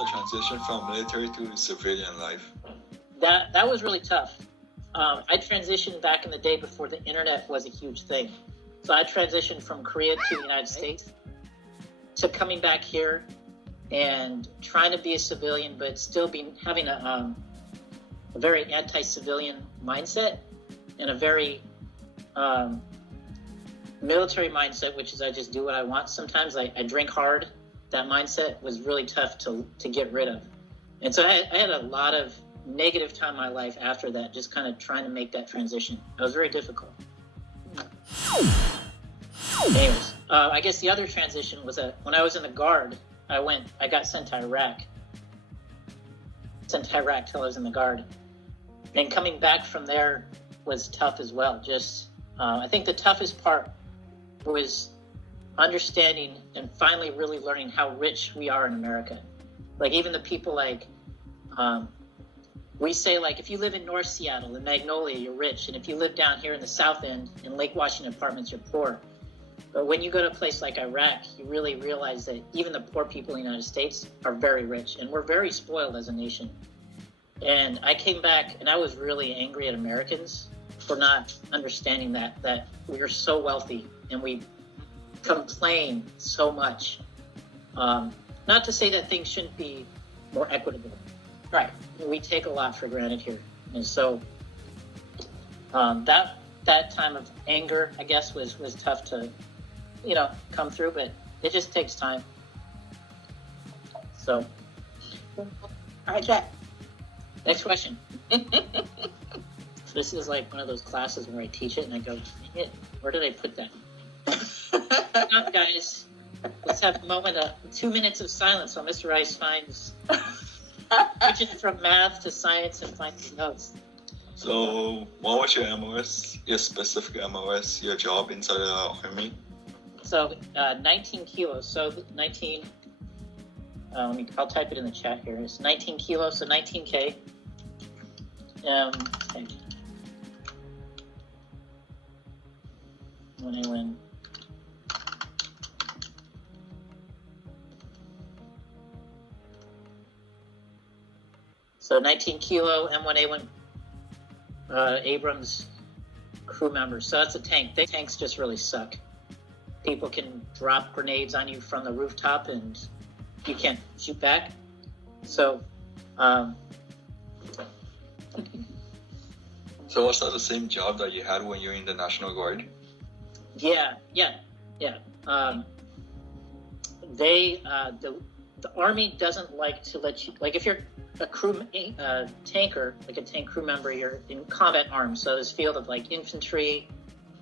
the transition from military to civilian life? That was really tough. I transitioned back in the day before the internet was a huge thing. So I transitioned from Korea to the United States to coming back here and trying to be a civilian, but still having a very anti-civilian mindset and a very military mindset, which is I just do what I want. Sometimes I drink hard. That mindset was really tough to get rid of. And so I had a lot of negative time in my life after that, just kind of trying to make that transition. It was very difficult. Anyways, I guess the other transition was that when I was in the Guard, I got sent to Iraq. Sent to Iraq till I was in the Guard. And coming back from there was tough as well. I think the toughest part was understanding and finally really learning how rich we are in America. Like even the people we say like if you live in North Seattle, in Magnolia, you're rich. And if you live down here in the South End, in Lake Washington Apartments, you're poor. But when you go to a place like Iraq, you really realize that even the poor people in the United States are very rich. And we're very spoiled as a nation. And I came back and I was really angry at Americans for not understanding that we are so wealthy and we complain so much. Not to say that things shouldn't be more equitable. Right. We take a lot for granted here. And so that time of anger, I guess, was tough to, come through, but it just takes time. So. All right, Jack. Next question. This is like one of those classes where I teach it and I go, where did I put that? Come on, guys. Let's have a moment of 2 minutes of silence while Mr. Rice finds switching from math to science and finds notes. So, what was your MOS, your specific MOS, your job inside the Army? So, 19 kilos. So, 19, I'll type it in the chat here. It's 19 kilos, so 19K. When I win. So 19 kilo M1A1 Abrams crew members. So that's a tank. The tanks just really suck. People can drop grenades on you from the rooftop and you can't shoot back. So, So was that the same job that you had when you were in the National Guard? Yeah. The Army doesn't like to let you, like if you're a crew tanker, like a tank crew member, you're in combat arms. So this field of like infantry,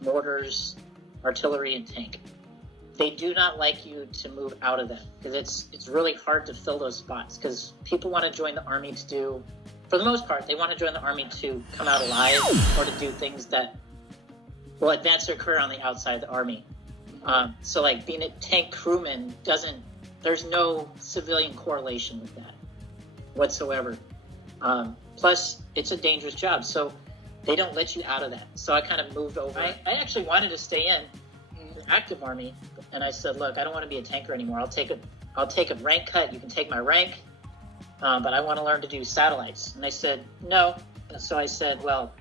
mortars, artillery, and tank. They do not like you to move out of that because it's really hard to fill those spots because people want to join the Army to do, for the most part, they want to join the Army to come out alive or to do things that will advance their career on the outside of the Army. So like being a tank crewman there's no civilian correlation with that whatsoever. Plus, it's a dangerous job, so they don't let you out of that. So I kind of moved over. I actually wanted to stay in the active Army, and I said, look, I don't want to be a tanker anymore. I'll take a rank cut. You can take my rank, but I want to learn to do satellites. And they said, no. So I said, well,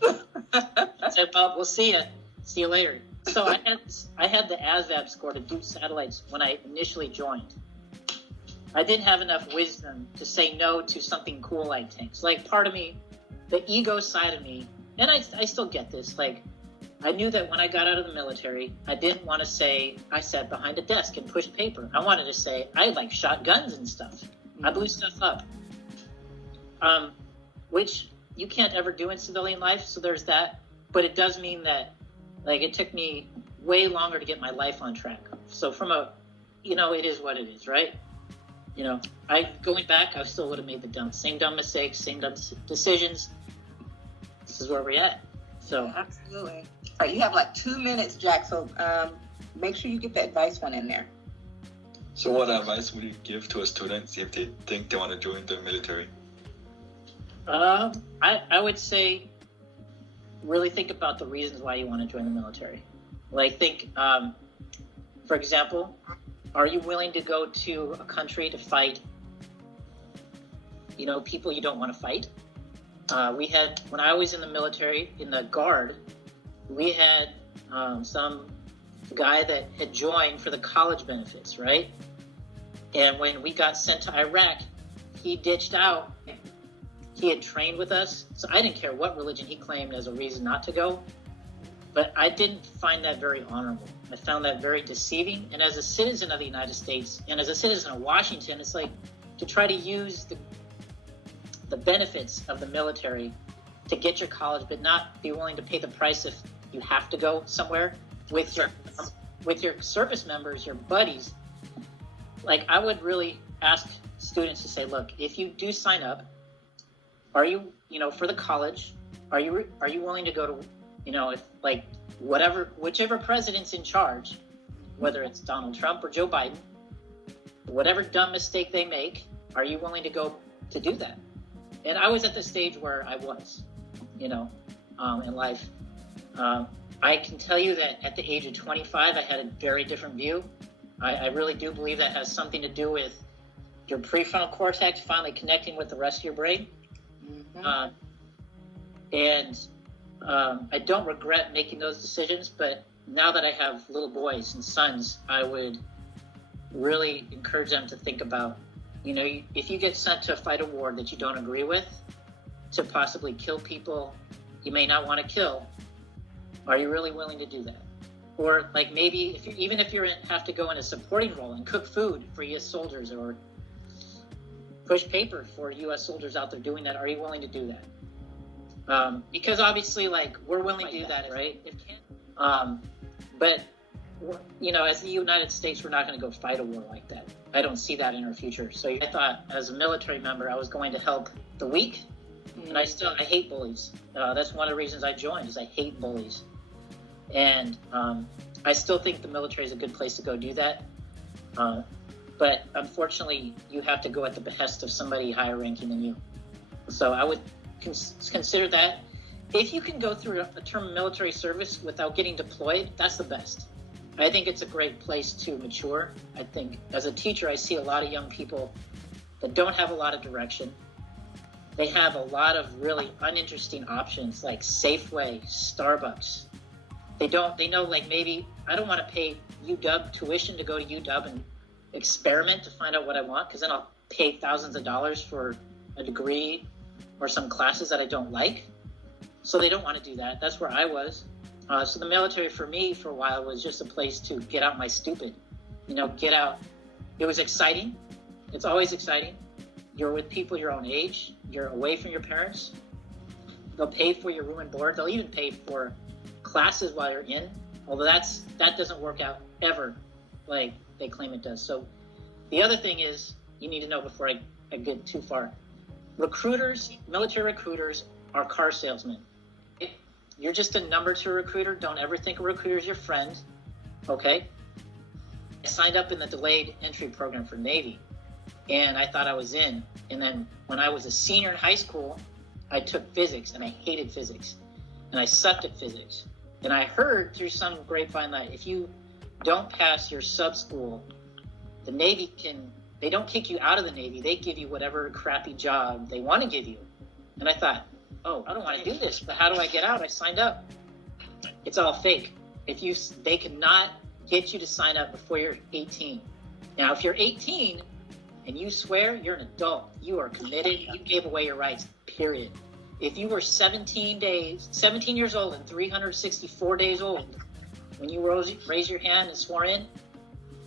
we'll see you. See you later. So I had the ASVAB score to do satellites when I initially joined. I didn't have enough wisdom to say no to something cool like tanks. Like part of me, the ego side of me, and I still get this, like I knew that when I got out of the military, I didn't want to say I sat behind a desk and pushed paper. I wanted to say I like shot guns and stuff. I blew stuff up. Which you can't ever do in civilian life, so there's that. But it does mean that like it took me way longer to get my life on track. So from it is what it is, right? Going back, I still would have made the same dumb mistakes, same dumb decisions. This is where we're at. So absolutely. All right, you have like 2 minutes, Jack. So make sure you get the advice one in there. So what advice would you give to a student if they think they want to join the military? I would say really think about the reasons why you want to join the military. Like think, for example, are you willing to go to a country to fight people you don't want to fight. We had, when I was in the military, in the Guard, we had some guy that had joined for the college benefits, right? And when we got sent to Iraq, he ditched out. He had trained with us, so I didn't care what religion he claimed as a reason not to go. But I didn't find that very honorable. I found that very deceiving. And as a citizen of the United States, and as a citizen of Washington, it's like to try to use the benefits of the military to get your college, but not be willing to pay the price if you have to go somewhere with your service members, your buddies. Like, I would really ask students to say, look, if you do sign up, are you, for the college, are you willing to go to, if like whichever president's in charge, whether it's Donald Trump or Joe Biden, whatever dumb mistake they make, are you willing to go to do that? And I was at the stage where I was, in life. I can tell you that at the age of 25, I had a very different view. I really do believe that has something to do with your prefrontal cortex finally connecting with the rest of your brain. Mm-hmm. I don't regret making those decisions, but now that I have little boys and sons, I would really encourage them to think about, if you get sent to fight a war that you don't agree with, to possibly kill people you may not want to kill, are you really willing to do that? Or like maybe if you have to go in a supporting role and cook food for U.S. soldiers or push paper for U.S. soldiers out there doing that, are you willing to do that? Because obviously, like, we're willing to do that, right? But as the United States, we're not going to go fight a war like that. I don't see that in our future. So I thought, as a military member, I was going to help the weak, and I hate bullies. That's one of the reasons I joined, is I hate bullies. And I still think the military is a good place to go do that. But unfortunately, you have to go at the behest of somebody higher ranking than you. So I would consider that. If you can go through a term of military service without getting deployed, that's the best. I think it's a great place to mature. I think as a teacher, I see a lot of young people that don't have a lot of direction. They have a lot of really uninteresting options like Safeway, Starbucks. They know, like, maybe I don't want to pay UW tuition to go to UW and experiment to find out what I want, because then I'll pay thousands of dollars for a degree or some classes that I don't like. So they don't want to do that. That's where I was. So the military for me for a while was just a place to get out my stupid, get out. It was exciting. It's always exciting. You're with people your own age. You're away from your parents. They'll pay for your room and board. They'll even pay for classes while you're in, although that doesn't work out ever like they claim it does. So the other thing is, you need to know before I get too far. Military recruiters are car salesmen. You're just a number to a recruiter. Don't ever think a recruiter is your friend, okay? I signed up in the delayed entry program for Navy, and I thought I was in. And then when I was a senior in high school, I took physics, and I hated physics, and I sucked at physics. And I heard through some grapevine that if you don't pass your sub school, the Navy they don't kick you out of the Navy. They give you whatever crappy job they want to give you. And I thought, oh, I don't want to do this, but how do I get out? I signed up. It's all fake. They cannot get you to sign up before you're 18. Now, if you're 18 and you swear, you're an adult. You are committed. You gave away your rights, period. If you were 17 years old and 364 days old, when you raised your hand and swore in,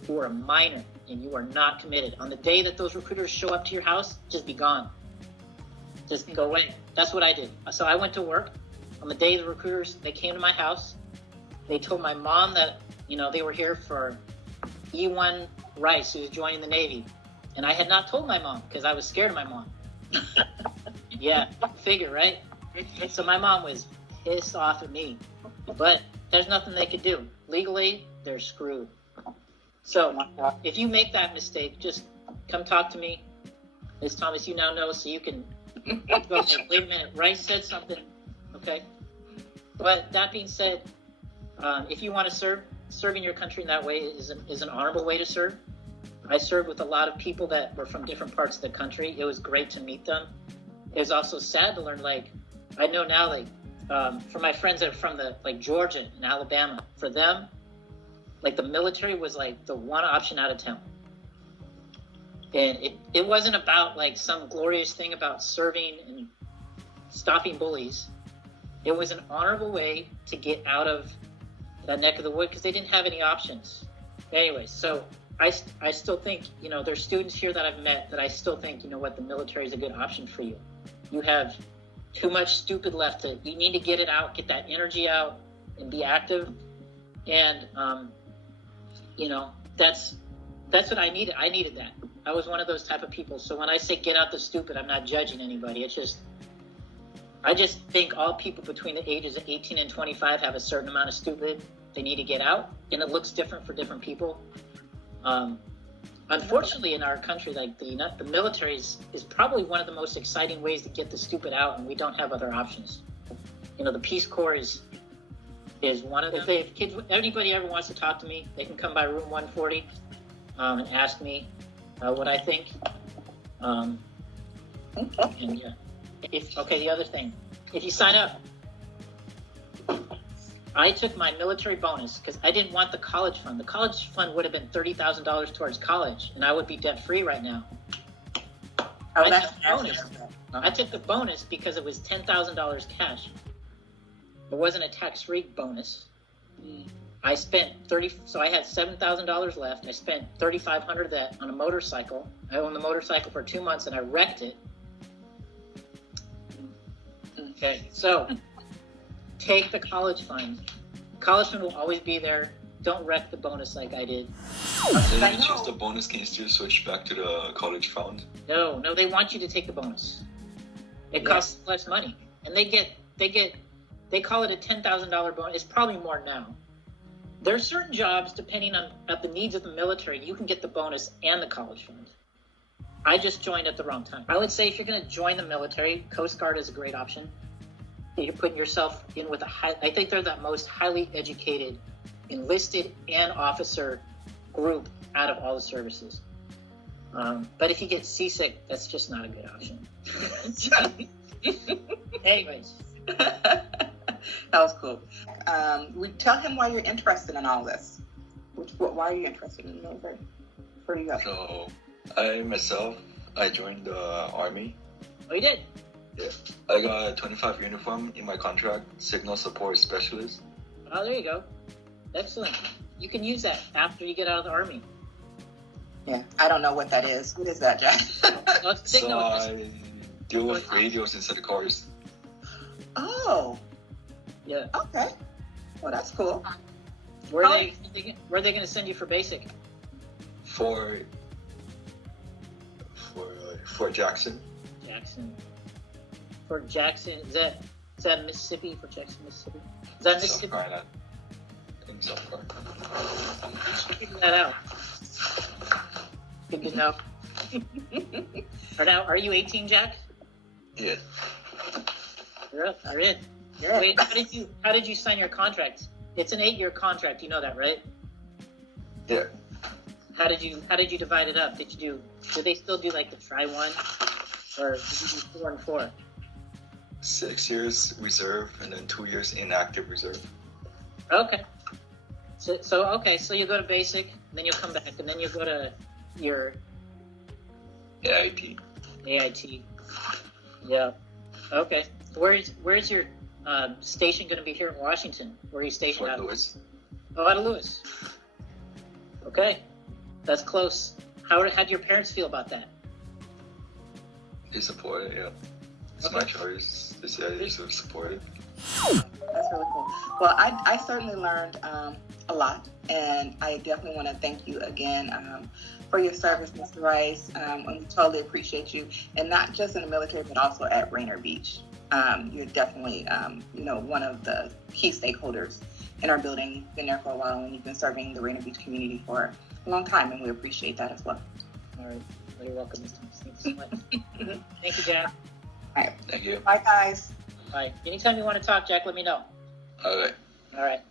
you are a minor and you are not committed. On the day that those recruiters show up to your house, just be gone. Just go away. That's what I did. So I went to work. On the day the recruiters, they came to my house. They told my mom that, they were here for E1 Rice, who was joining the Navy. And I had not told my mom because I was scared of my mom. Yeah, figure, right? So my mom was pissed off at me. But there's nothing they could do. Legally, they're screwed. So if you make that mistake, just come talk to me. Ms. Thomas, you now know, so you can go, wait a minute, Rice said something, okay? But that being said, if you want to serve, serving your country in that way is an honorable way to serve. I served with a lot of people that were from different parts of the country. It was great to meet them. It was also sad to learn, like, I know now, like, for my friends that are from Georgia and Alabama, for them, like, the military was like the one option out of town. And it wasn't about like some glorious thing about serving and stopping bullies. It was an honorable way to get out of that neck of the wood because they didn't have any options. Anyways, so I still think, you know, there's students here that I've met that I still think, you know what, the military is a good option for you. You have too much stupid left. You need to get it out, get that energy out, and be active. And you know, that's what I needed. I needed that. I was one of those type of people. So when I say get out the stupid, I'm not judging anybody. It's just, I just think all people between the ages of 18 and 25 have a certain amount of stupid they need to get out, and it looks different for different people. Unfortunately, in our country, like the military is probably one of the most exciting ways to get the stupid out, and we don't have other options. You know, the Peace Corps is one of them. If kids, anybody ever wants to talk to me, they can come by room 140 and ask me what I think. And yeah, the other thing, if you sign up, I took my military bonus because I didn't want the college fund. The college fund would have been $30,000 towards college, and I would be debt free right now. I took the bonus because it was $10,000 cash. It wasn't a tax-free bonus. I spent so I had $7,000 left. I spent $3,500 of that on a motorcycle. I owned the motorcycle for 2 months and I wrecked it. Okay, so take the college fund. College fund will always be there. Don't wreck the bonus like I did. So if you choose the bonus, can you still switch back to the college fund? No, they want you to take the bonus. It costs less money, and they call it a $10,000 bonus. It's probably more now. There are certain jobs, depending on the needs of the military, you can get the bonus and the college fund. I just joined at the wrong time. I would say if you're going to join the military, Coast Guard is a great option. You're putting yourself in with I think they're the most highly educated enlisted and officer group out of all the services. But if you get seasick, that's just not a good option. Anyways. That was cool. Tell him why you're interested in all this. Why are you interested in the military? Where do you go? So, I joined the Army. Oh, you did? Yeah. I got a 25 uniform in my contract, Signal Support Specialist. Oh, there you go. Excellent. You can use that after you get out of the Army. Yeah, I don't know what that is. What is that, Jack? So I deal with radios inside the cars. Oh. Yeah. Okay. Well, that's cool. Where are they going to send you for basic? For Jackson. For Jackson, is that Mississippi? For Jackson, Mississippi? Is that Mississippi? South Carolina. In South Carolina. You should figure that out. Good to know. Are you 18, Jack? Yeah. You're in. Yeah. Wait, how did you sign your contract? It's an 8-year contract. You know that, right? Yeah. How did you divide it up? Did they still do like the try-1, or did you do 4 and 4? 6 years reserve and then 2 years inactive reserve. Okay. So you go to basic, and then you'll come back, and then you'll go to your AIT. Yeah. Okay. Where's your station going to be here in Washington? Where are you stationed Fort out of? Lewis. Oh, out of Lewis. Okay. That's close. How'd your parents feel about that? They support it, yeah. It's my choice. They said they support it. That's really cool. Well, I certainly learned a lot, and I definitely want to thank you again for your service, Mr. Rice. And we totally appreciate you, and not just in the military, but also at Rainier Beach. You're definitely, one of the key stakeholders in our building. You've been there for a while, and you've been serving the Rainier Beach community for a long time, and we appreciate that as well. All right. You're welcome. Thanks so much. Thank you, Jack. All right. Thank you. Bye, guys. All right. Anytime you want to talk, Jack, let me know. All right. All right.